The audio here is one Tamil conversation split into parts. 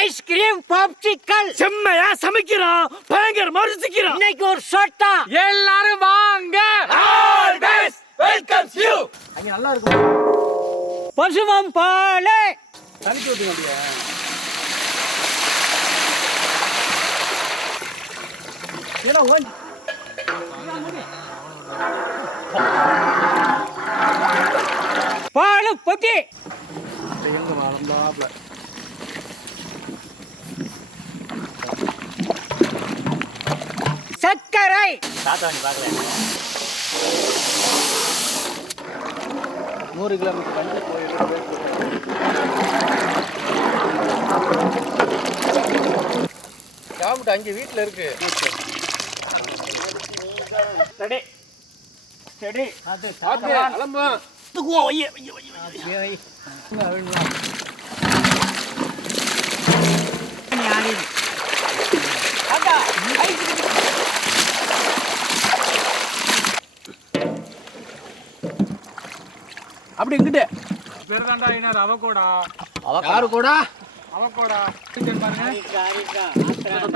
ஐஸ்கிரீம் பாப்சிக்கல் செம்மையா சமைக்கிறோம், பயங்கரமா ருசிக்கிறோம். இன்னைக்கு ஒரு ஷாட் தான். எல்லாரும் வாங்க. Always welcomes you. அங்க நல்லா இருக்கும். பசுமம் பாலே தண்ணி ஊத்துங்க அப்படியே. ஏடா ஓ பாலு பொட்டி எங்க மாறந்தாப்ல. சர்க்கரை தாத்தா நீ பார்க்கல 100 கிலோமீட்டர் தண்ணி போயிருக்கு. சாப்பிட்டு அங்கே வீட்டில் இருக்கு. ரெடி ரெடி அது கிளம்பா. தூக்குவோம். ஐயே ஐயே ஐயே ஐயே நீ ஆடி அக்கா அப்படி இங்கிட்டு பேர் தாண்டா என்ன அவகோடா. யாரு கூட அவகோடா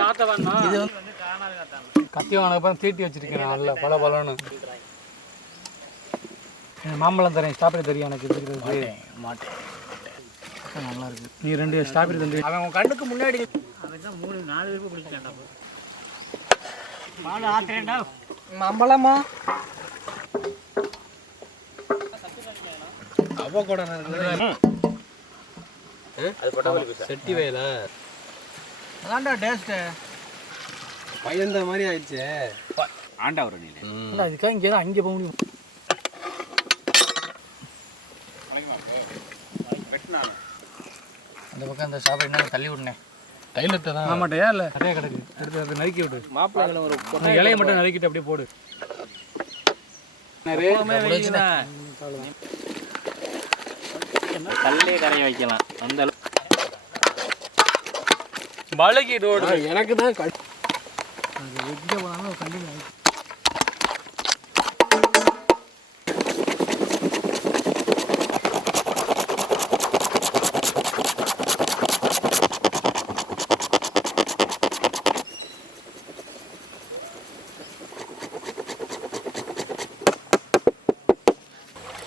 தாத்தா வேணா. இது வந்து கத்தி வாங்கினப்ப தீட்டி வச்சிருக்கேன். நல்ல பல பலன்னு மாம்பழம் தரேன். ஸ்ட்ராபெரி தெரியும் எனக்கு இருக்கிறது. மாட்டேன் நல்லா இருக்கு. நீ 2 ஸ்ட்ராபெரி தந்து. அவன் உன் கண்ணுக்கு முன்னாடி அவன் தான் 3-4 பேருக்கு குடிச்சிட்டான்டா. மாடு ஆத்துறேன்டா. மாம்பழமா அவ கூட அது பட்டவலுக்கு செட்டி வயல அதான்டா டேஸ்ட். பயந்த மாதிரி ஆயிடுச்சு. ஆண்டா வர நீ இல்ல அதுக்காக இங்கே தான் அங்கே போக முடியும். அந்த பக்கம் அந்த ஸ்ட்ராபெரி என்ன தள்ளி விடுனே. தைலத்தை தான் ஆமாட்டையா இல்லை நிறைய கிடக்கு. எடுத்து அதை நறுக்கி விடு. மாப்பிள்ளை ஒரு இலையை மட்டும் நறுக்கிட்டு அப்படியே போடு. கல்லே கரைய வைக்கலாம் அந்த பழகிட்டு எனக்கு தான் எங்கே போனாலும் கண்டிப்பாக.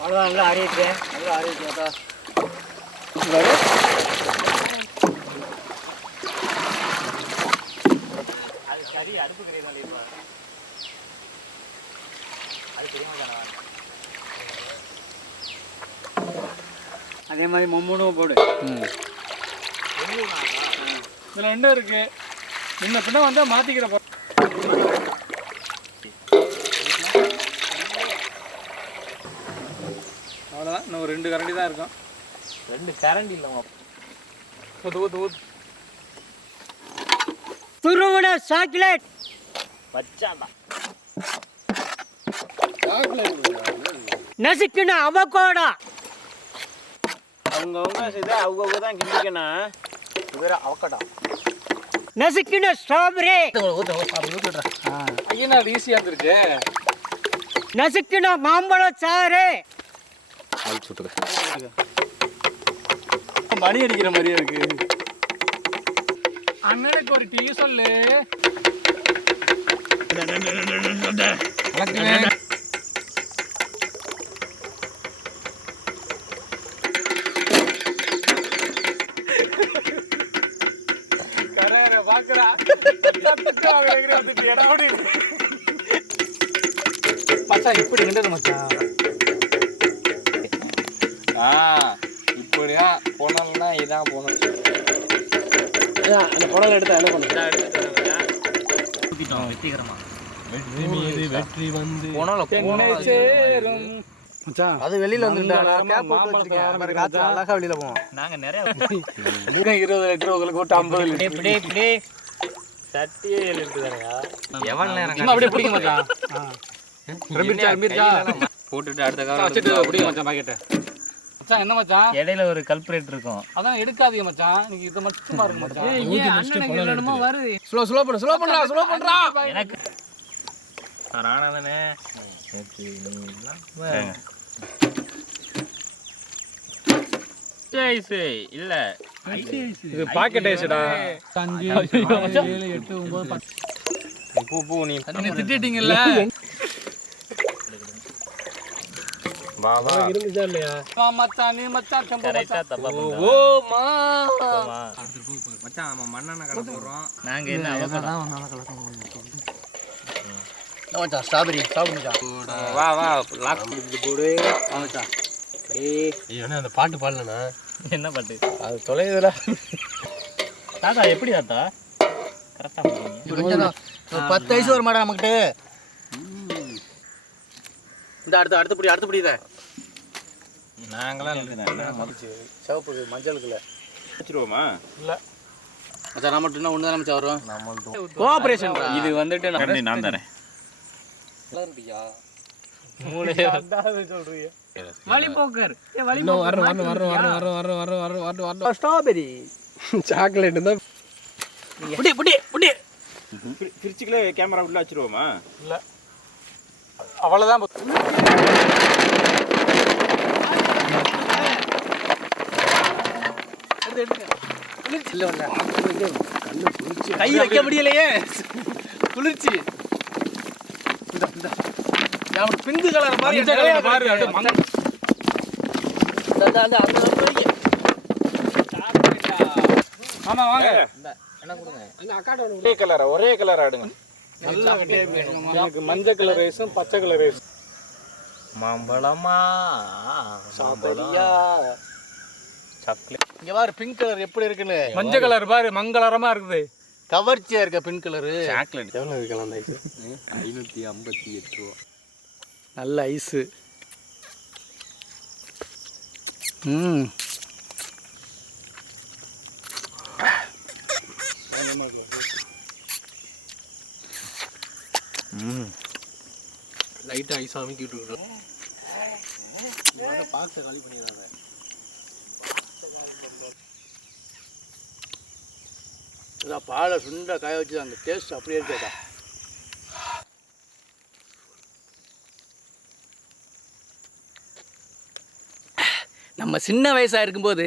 அவ்வளோதான் நல்லா ஆடிட்டு நல்லா ஆடிட்டு அது கறி அடுப்பு கறி தான் இல்லையா. அது தெரியுமா. அதே மாதிரி மம்மூனும் போடு. இதில் 2 இருக்கு. முன்ன பின்ன வந்தால் மாற்றிக்கிற. அவ்வளோதான். இன்னும் ஒரு 2 கரண்டி தான் இருக்கும். 2 கரண்டி இல்லைமா. ஊத்து ஊத்து ஊத்து. துருவன சாக்லேட் வச்சாண்டா. நசுக்குன அவகோடா. அவங்கவுங்க செய்த அவங்க தான் கிண்டிக்கணும். இவர அவக்கடா. நசுக்குன ஸ்ட்ராபெரி. ஐயா அது ஈஸியாக இருந்துருக்கு. நசுக்குன மாம்பழம் சாறு. மணி அடிக்கிற மாதிரியே இருக்கு. அண்ணனுக்கு ஒரு டீ சொல்லு. மச்சான் இப்படி நின்றது மச்சான். இப்படியா போனோம்னா இதான் போகணும். அந்த புடவை எடுத்தா என்ன பண்ணுறேன். வெற்றிகரமா வெற்றி வந்து சேரும். அது வெளியில வந்துட்டா கேப் போட்டு வச்சிருக்கேன். பாரு காத்து அழகா வெளியில போவோம். நாங்க நிறைய 20 லிட்டர் உங்களுக்கு விட்டு 50 லிட்டர். இப்படி சட்டியே எழுதுதானயா. எவன் நேரம் அப்படியே பிடிக்க மச்சான். போட்டுட்டு அடுத்த காலம் வச்சிட்டு பிடிக்க மச்சான் பாக்கெட். மச்சான் என்ன மச்சான் இடையில ஒரு கல்பரேட் இருக்கும். அதான் எடுக்காதீங்க மச்சான். நீங்க இத மட்டும் பாருங்க மச்சான். என்னமோ வருது. ஸ்லோ பண்றா. எனக்கு ராணாதானே. பச்சை ஐஸ் இல்ல இது பாக்கெட் ஐஸ்டா. 5 7 8 9 பூ நீ திட்டிட்டீங்கல்ல. வா வா. இருந்துச்சா இல்லையா? மச்சான் நீ மச்சான் செம்பு கரெக்டா தப்பா ஓ பண்ணா மா. மச்சான் நம்ம மண்ணெண்ண கலக்க போறோம். நாங்க என்ன அவகடா மச்சான் ஸ்ட்ராபெரி மச்சான். வா வா லாக் போடு மச்சான். டேய் என்ன அந்த பாட்டு பாடலனா? என்ன பாட்டு அது தொலைதுடா. தாத்தா எப்படி தாத்தா கரெக்டா பண்ணுவீங்க. கொஞ்சம் 10 ஐஸ் வர மாட்டா நமக்கிட்ட. இந்த அடுத்து பிடி இத. நாங்கலாம் சிவப்பு மஞ்சளுக்குல வச்சிருவோமா? மச்சான் நம்ம மட்டும் ஒண்ணு தான் மச்சான் வரும். நம்மள்ட்ட கோஆபரேஷன் இது வந்துட்டு நான் தரேன். கலர்டியா மூளையே சொல்றீங்க. வழிபோக்கர் ஸ்ட்ராபெரி சாக்லேட் தான். புடி ஃப்ரிட்ஜுக்குள்ள கேமரா உள்ள வச்சிருவோமா? அவ்வளவுதான். கை வைக்க முடியலையே, குளிர்ச்சி. பிங்கு கலர் மாதிரி ஆமா வாங்க. ஒரே கலர் ஆடுங்க. எனக்கு மஞ்சள் கலர் ரைஸும் பச்சை கலர் ரைஸ். மாம்பழமா சாப்பிடியா? சாக்லேட் இங்க பாரு பிங்க் கலர் எப்படி இருக்குன்னு. மஞ்சள் கலர் பாரு மங்களகரமா இருக்குது. கவர்ச்சியா இருக்க பிங்க் கலரு. சாக்லேட் எவ்வளவு இருக்கலாம் அந்த ஐஸ்? 558 ரூபா. நல்ல ஐஸு. லைட்டா ஐஸ் அமைக்கிட்டு இருக்கோம். பாக்ஸை காலி பண்ணிடுறாங்க. பாலை சுண்டை காய வச்சு அந்த டேஸ்ட் அப்படியே இருக்கா. நம்ம சின்ன வயசாக இருக்கும்போது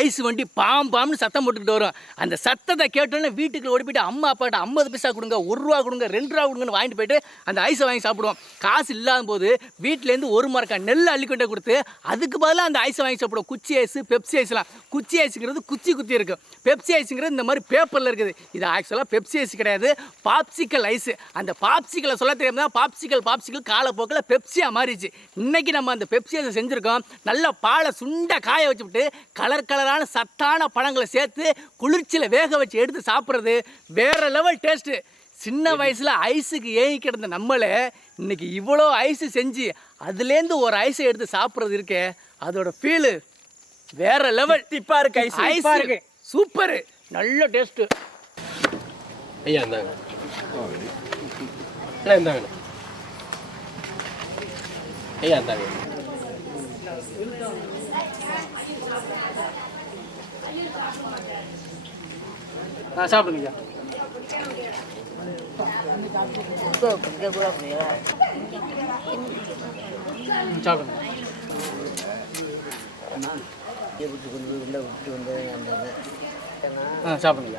ஐஸ் வண்டி பாம்னு சத்தம் போட்டுக்கிட்டு வரும். அந்த சத்தத்தை கேட்டோன்னே வீட்டுக்குள்ள ஓடி போய்ட்டு அம்மா அப்பாட்ட 50 பைசா கொடுங்க, 1 ரூபா கொடுங்க, 2 ரூபா கொடுங்கன்னு வாங்கிட்டு போயிட்டு அந்த ஐஸை வாங்கி சாப்பிடுவோம். காசு இல்லாத போது வீட்டிலேருந்து 1 மரக்கா நெல் அள்ளிக்கொண்டே கொடுத்து அதுக்கு பதிலாக அந்த ஐஸை வாங்கி சாப்பிடுவோம். குச்சி ஐஸ், பெப்சி ஐஸ்லாம். குச்சி ஐஸுங்கிறது குத்தி இருக்கும். பெப்சி ஐஸுங்கிறது இந்த மாதிரி பேப்பரில் இருக்குது. இது ஆக்சுவலாக பெப்சி ஐஸ் கிடையாது, பாப்சிக்கல் ஐஸு. அந்த பாப்சிக்கலை சொல்ல தெரியாமல் தான் பாப்சிக்கல் காலப்போக்கில் பெப்சியாக மாறிடுச்சு. இன்றைக்கி நம்ம அந்த பெப்சி ஐஸை செஞ்சுருக்கோம். நல்ல பாலை சுண்டை காய வச்சுவிட்டு கலரான சத்தான பழங்களை சேர்த்து குளிர்ச்சியில் வேக வச்சு எடுத்து சாப்பிட்றது வேறு லெவல் டேஸ்ட்டு. சின்ன வயசில் ஐஸுக்கு ஏங்கி கிடந்த நம்மளே இன்னைக்கு இவ்வளோ ஐஸு செஞ்சு அதுலேருந்து ஒரு ஐஸை எடுத்து சாப்பிட்றது இருக்கே, அதோட ஃபீலு வேற லெவல். டிப்பா இருக்கு ஐஸ் இருக்கு, சூப்பரு, நல்ல டேஸ்ட்டு. ஐயா இந்தாங்க. இந்தாங்க ஐயா இந்தாங்க. சாப்பிடுங்க. சாப்பிடுங்க. சாப்பிடுங்க.